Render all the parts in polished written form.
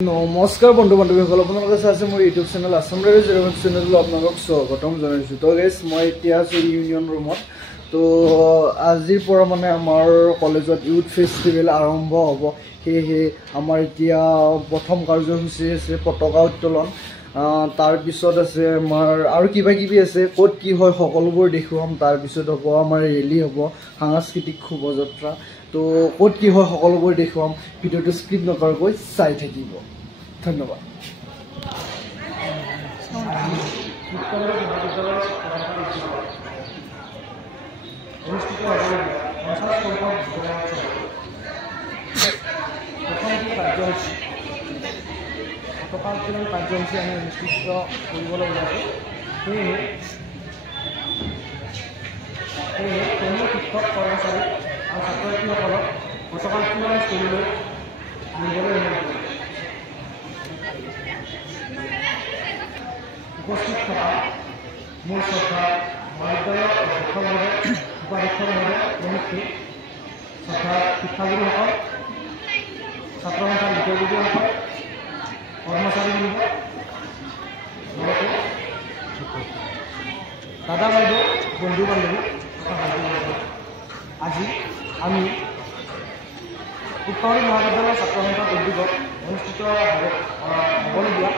নমস্কাৰ বন্ধু বান্ধৱীসকল, আপোনালোকে চাইছে মোৰ ইউটিউব চেনেল আছাম ৰেডিঅ' জেৰ'খন চেনেললৈ আপোনালোকক স্বাগতম জনাইছোঁ। তো গাইজ মই এতিয়া আছোঁ ইউনিয়ন ৰুমত। তো আজিৰ পৰা মানে আমাৰ কলেজত ইউথ ফেষ্টিভেল আৰম্ভ হ'ব। সেয়েহে আমাৰ এতিয়া প্ৰথম কাৰ্যসূচী আছে পতাকা উত্তোলন, তাৰপিছত আছে আমাৰ আৰু কিবা কিবি আছে, ক'ত কি হয় সকলোবোৰ দেখুৱাম। তাৰপিছত হ'ব আমাৰ ৰেলী হ'ব, সাংস্কৃতিক শোভাযাত্ৰা। তো ক'ত কি হয় সকলোবোৰ দেখুৱাম, ভিডিঅ'টো স্কিপ নকৰাকৈ চাই থাকিব। ধন্যবাদ। কাৰ্যসূচী আমি অনুষ্ঠিত কৰিবলৈ ওলাইছোঁ। সেয়েহে সমূহ শিক্ষক কৰ্মচাৰী আৰু ছাত্ৰ ছাত্ৰীসকলক পতাকা উত্তোলন কৰিবলৈ নিবলৈ উপস্থিত থকা মোৰ শ্ৰদ্ধা মহাবিদ্যালয়ৰ অধ্যক্ষ মহোদয়, উপাধ্যক্ষ মহোদয়, মহোদয়, শ্ৰদ্ধা শিক্ষাগুৰুসকল, ছাত্ৰ সন্থাৰ বিদ্যাৰ্থীসকল, কৰ্মচাৰীবৃন্দ, লগতে দাদা বাইদেউ, বন্ধু বান্ধৱী, আজি আমি উত্তৰ মহাবিদ্যালয়ৰ ছাত্ৰ সন্থাৰ উদ্যোগত অনুষ্ঠিত হ'বলগীয়া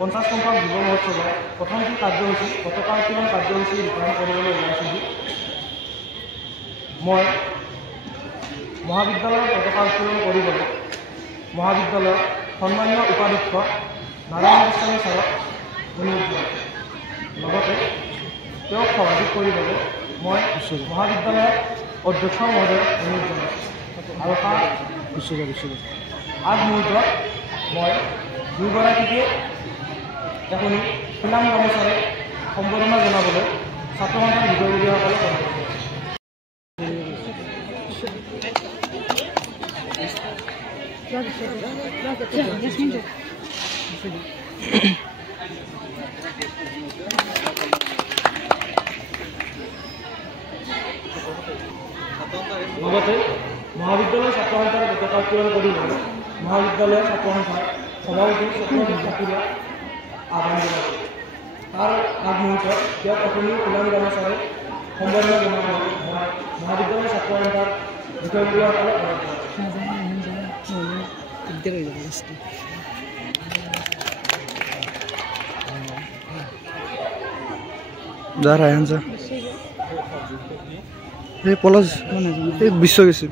50 সংখ্যক যুৱ মহোৎসৱৰ প্ৰথমটো কাৰ্যসূচী পতাকা উত্তোলন কাৰ্যসূচী ৰূপায়ণ কৰিবলৈ ওলাইছিলোঁ। মই মহাবিদ্যালয়ৰ পতাকা উত্তোলন কৰিবলৈ মহাবিদ্যালয়ৰ সন্মানীয় উপাধ্যক্ষ নাৰায়ণ গোস্বামী ছাৰক অনুৰোধ কৰিছোঁ। লগতে তেওঁক সহযোগ কৰিবলৈ মই মহাবিদ্যালয়ৰ অধ্যক্ষ মহোদয়ক অনুৰোধ জনাইছোঁ। আৰু তাৰ আগমুহূৰ্তত মই দুয়োগৰাকীকে এখনি সুনাম গামোচাৰে সম্বৰ্ধনা জনাবলৈ ছাত্ৰ সন্থাৰ বিদ্যাৰ্থীসকলক অনুৰোধ লগতে মহাবিদ্যালয়ৰ ছাত্ৰ সন্থাৰ পতাকা উত্তোলন কৰিবলৈ মহাবিদ্যালয়ৰ ছাত্ৰ সন্থাৰ সভাপতি ছাত্ৰীসকলক আহ্বান জনাইছোঁ। তাৰ আগমুহূৰ্তত তেওঁক অসমী সুনাম গামোচাৰে সম্বৰ্ধনা জনাবলৈ মহাবিদ্যালয়ৰ ছাত্ৰ সন্থাৰ বিষয়ববীয়াসকলক অনুৰোধ জনাইছোঁ। পলাশ বিশ্ব গেছে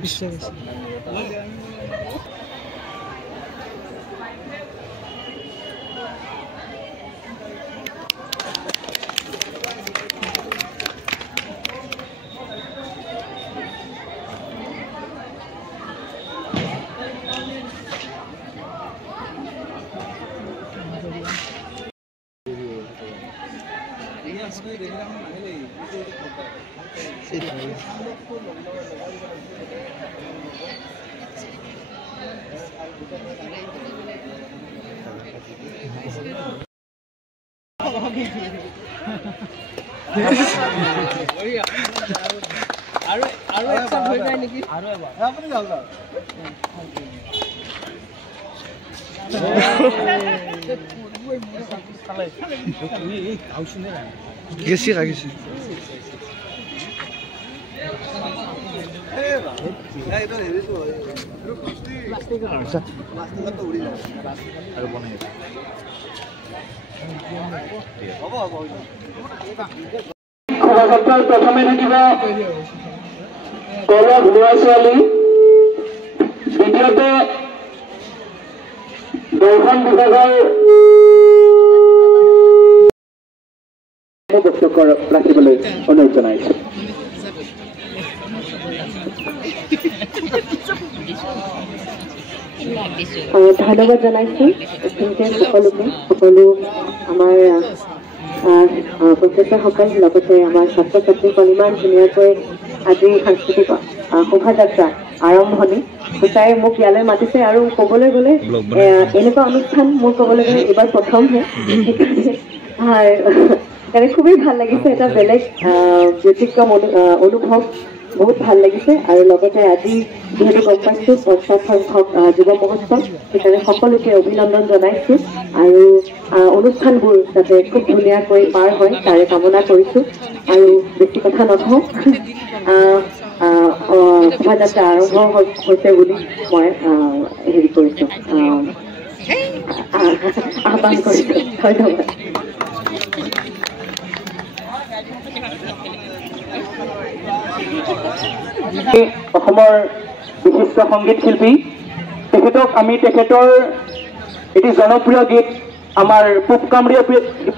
গেছি লাগিছে শোভাযাত্ৰাৰ প্ৰথমে থাকিব কলেজ ল'ৰা ছোৱালী, দ্বিতীয়তে দৰ্শন বিভাগৰ বক্তব্য ৰাখিবলৈ অনুৰোধ জনাইছোঁ। ধন্যবাদ জনাইছোঁ সকলোকে, সকলো আমাৰ প্ৰফেচাৰসকল, লগতে আমাৰ ছাত্ৰ ছাত্ৰীসকল ইমান ধুনীয়াকৈ আজি সাংস্কৃতিক শোভাযাত্ৰা আৰম্ভণি সঁচাই মোক ইয়ালৈ মাতিছে। আৰু ক'বলৈ গ'লে এনেকুৱা অনুষ্ঠান মোৰ ক'বলৈ গ'লে এইবাৰ প্ৰথমহে, সেইকাৰণে খুবেই ভাল লাগিছে। এটা বেলেগ ব্যতিক্ৰম অনুভৱ বহুত ভাল লাগিছে আৰু লগতে আজি যিহেতু গম পাইছোঁ 50 সংখ্যক যুৱ মহোৎসৱ সেইকাৰণে সকলোকে অভিনন্দন জনাইছোঁ আৰু অনুষ্ঠানবোৰ যাতে খুব ধুনীয়াকৈ পাৰ হয় তাৰে কামনা কৰিছোঁ আৰু বেছি কথা নকওঁ শোভাযাত্ৰা আৰম্ভ হৈছে বুলি মই হেৰি কৰিছোঁ আহ্বান কৰিছোঁ ধন্যবাদ অসমৰ বিশিষ্ট সংগীত শিল্পী তেখেতক আমি তেখেতৰ এটি জনপ্ৰিয় গীত আমাৰ পূব কামৰীয়া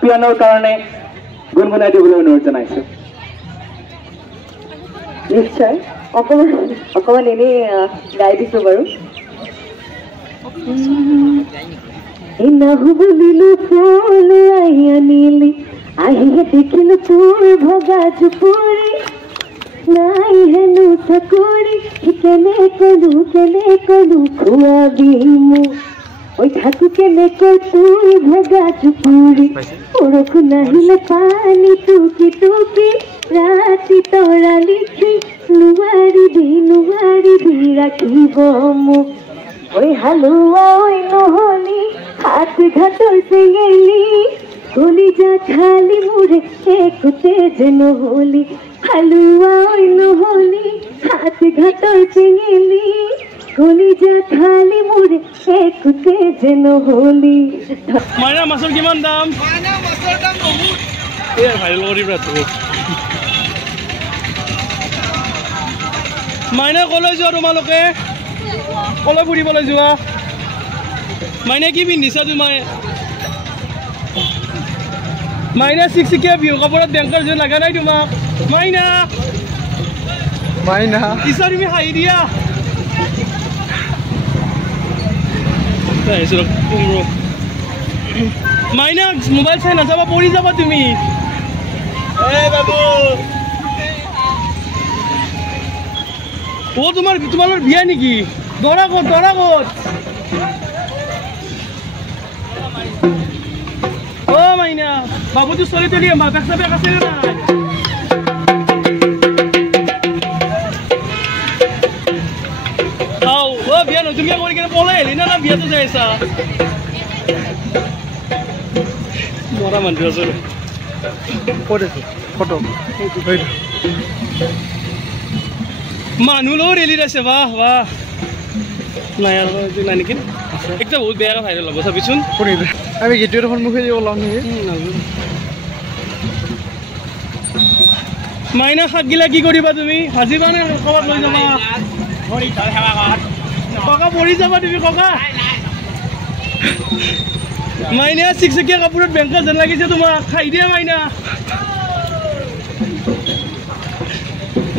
পিয়ানোৰ কাৰণে গুণগুণাই দিবলৈ অনুৰোধ জনাইছোঁ নিশ্চয় অকণমান এনেই গাই দিছোঁ বাৰু নাহু বুলিলো ফুল আনিলি আহিহে দেখিলো তোৰ ভগা জুপুৰি নাই হেনো চাকৰি কেনে কলো খুৱাবি মোক ঐ থাকো কেনেকৈ তোৰ ভগা জুপুৰি বৰষুণ আহিলে পানী টুকি টুকি ৰাতি তৰা লিখি নোৱাৰিবি ৰাখিব মোক ঐ হালোৱা ঐ নহলি হাত ঘাটৰ চেঙেলি কলিজা খালি মোৰে একোতে যে নহলি হালোৱা ঐ নহলি হাত ঘাটৰ চেঙেলি কলিজা খালি মোৰে একোতে যে নহলি মাইনা মাছৰ কিমান দাম বহুত এই ভাইৰেল কৰিবা তো মাইনা কলৈ যোৱা তোমালোকে কলৈ ফুৰিবলৈ যোৱা মাইনা কি পিন্ধিছা তোমাৰ মাইনা চিকচিকীয়া বিহু কাপোৰত বেংকৰ যেন লগা নাই তোমাক মাইনা ইচ্ছা তুমি হাঁহি দিয়া মাইনা মোবাইল চাই নাযাবা পৰি যাবা তুমি তোমালোকৰ বিয়া নেকি দৰা ক'ত অ মাইনা বাবুটো চলি তলি বেক চাবেক আছে নাই বিয়া নতুনকৈ কৰি কিনে পলাই আহিলি না বিয়াটো যাই আছা মৰা মানুহ আছে ক'ত আছে ফটো মানুহ লগত ৰেলিত আছে বাহ নাই আৰু নাই নেকি একটা বহুত বেয়া ভাইৰেল হ'ব চাবিচোন আমি গেটৰ সন্মুখে ওলাম নেকি মাইনা শাকগিলা কি কৰিবা তুমি ভাজিবা নে ক'ৰবাত লৈ যাবা ককা পৰি যাবা তুমি ককা মাইনা চিকচিকীয়া কাপোৰত বেংকত যেন লাগিছে তোমাক খাই দিয়া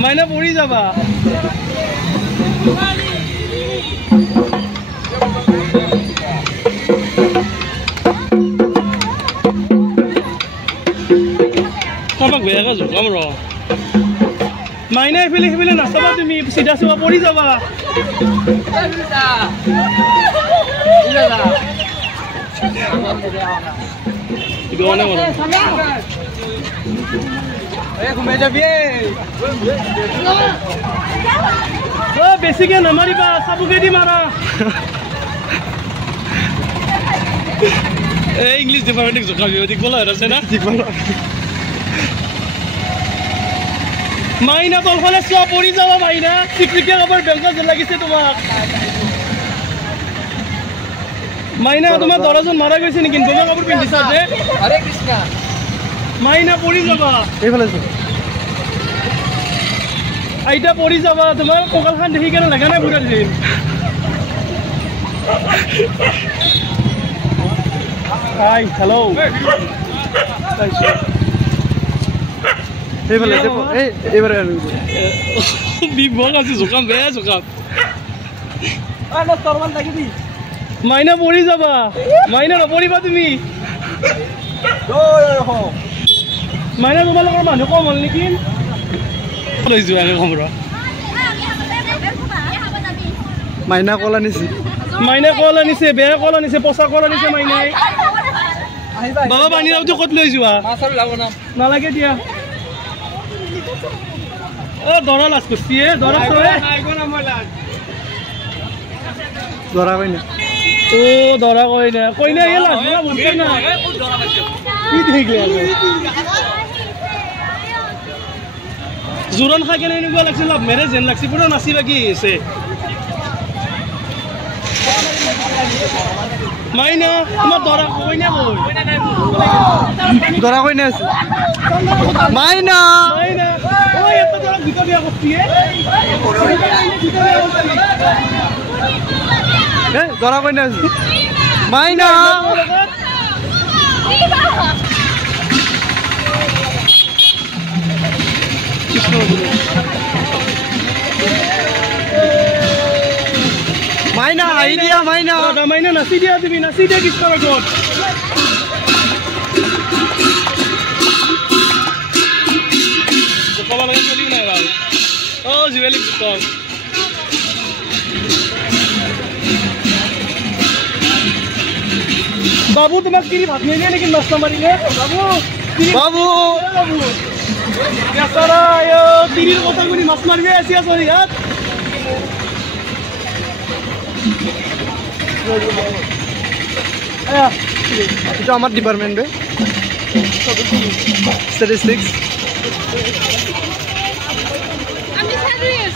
মাইনা পৰি যাবা কাৰোবাক বেয়াকৈ জোকাম ৰ মাইনা এইফালে সেইফালে নাচাবা তুমি চিধা চিধা পৰি যাবা বেছিকে নামাৰিবা চাবুকে দি মাৰা ইংলিছ ডিপাৰ্টমেণ্টক জোকাবি দিবলৈ আছে না মাইনা তলফালে চোৱা পৰি যাবা মাইনা চিকচিকীয়া কাপোৰ বেংকত যেন লাগিছে তোমাক মাইনা তোমাৰ দৰাজন মাৰা গৈছে নেকি বগা কাপোৰ পিন্ধিছা যে মাইনা পৰি যাবা এইফালে আইতা পৰি যাবা তোমাৰ কঁকালখন দেখি কেনে লগা নাই বুঢ়া দিন হাই হেল্ল' বিভক আছে জোকাম বেয়া জোকাম মাইনা পৰি যাবা মাইনা নপৰিবা তুমি মাইনা তোমালোকৰ মানুহ কম হ'ল নেকি লৈ যোৱা খবৰ মাইনা কল আনিছে বেয়া কল আনিছে পচা কল আনিছে মাইনাই বাবা পানী লাওটো ক'ত লৈ যোৱা নালাগে দিয়া ও দৰা লাজ কৰছি দৰা দৰা কই না ও দৰা কই না এ লাজ না বুঝি না কি দেখলে জোৰণ খাই কেনে এনেকুৱা লাগছে লাভ মেৰেজ যেন লাগছে পুৰা নাচি বাগি আছে মাইনা তোমাৰ দৰা কইনা কই দৰা কই না আছে মাইনা মাইনা ও এটা দৰা ভিতৰ দিয়া কৰছি এ দৰা কই না আছে মাইনা মাইনা আইডিয়া মাইনা মাইনা নাচি দিয়া তুমি নাচি দিয়া কৃষ্ণৰ আগত ক'ব লাগে চলি নাই বাৰু অ জিবেলি কম বাবু তোমাক কিনি ভাত নিলে নেকি নষ্ট মাৰিলে বাবু বাবু বাবু কেঁচাৰা তিৰিৰ কথা শুনি মাছ মাৰিবি আছে আছৰি হাত এটা আমাৰ ডিপাৰ্টমেন্টে স্ট্যাটিস্টিক্স আমি সাৰ্ভিস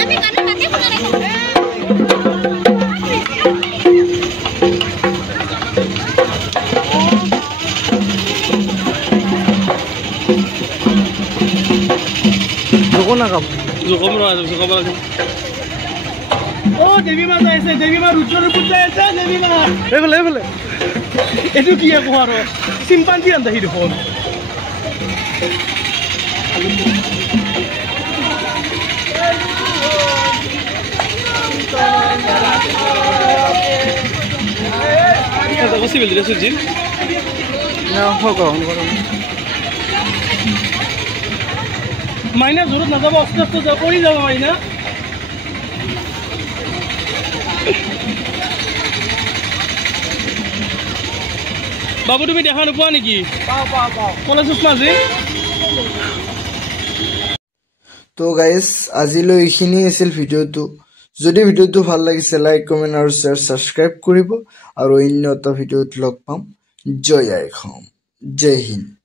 আমি কানে পাতে ফোন ৰাখো জোকো না কাম জোকম ৰাজ ও দেৱী মা যাই আছে দেৱী মা ৰুদ্ৰৰ ওপৰত যাই আছে দেৱী মা এইফালে এইটো কি আকৌ আৰু চিম্পাঞ্জী আন্দাহি দেখোন চিভিল ড্ৰেছত জিম মাইনা জোৰত নাযাব আস্তে আস্তে যাব পৰি যাব মাইনা বাবু তুমি দেখা নোপোৱা নেকি কলেজ মাজে তো গাইজ আজিলৈ এইখিনি আছিল ভিডিঅ'টো যদি ভিডিঅ'টো ভাল লাগিছে লাইক কমেণ্ট আৰু শ্বেয়াৰ ছাবস্ক্ৰাইব কৰিব আৰু অন্য এটা ভিডিঅ'ত লগ পাম জয় আই অসম জয় হিন্দ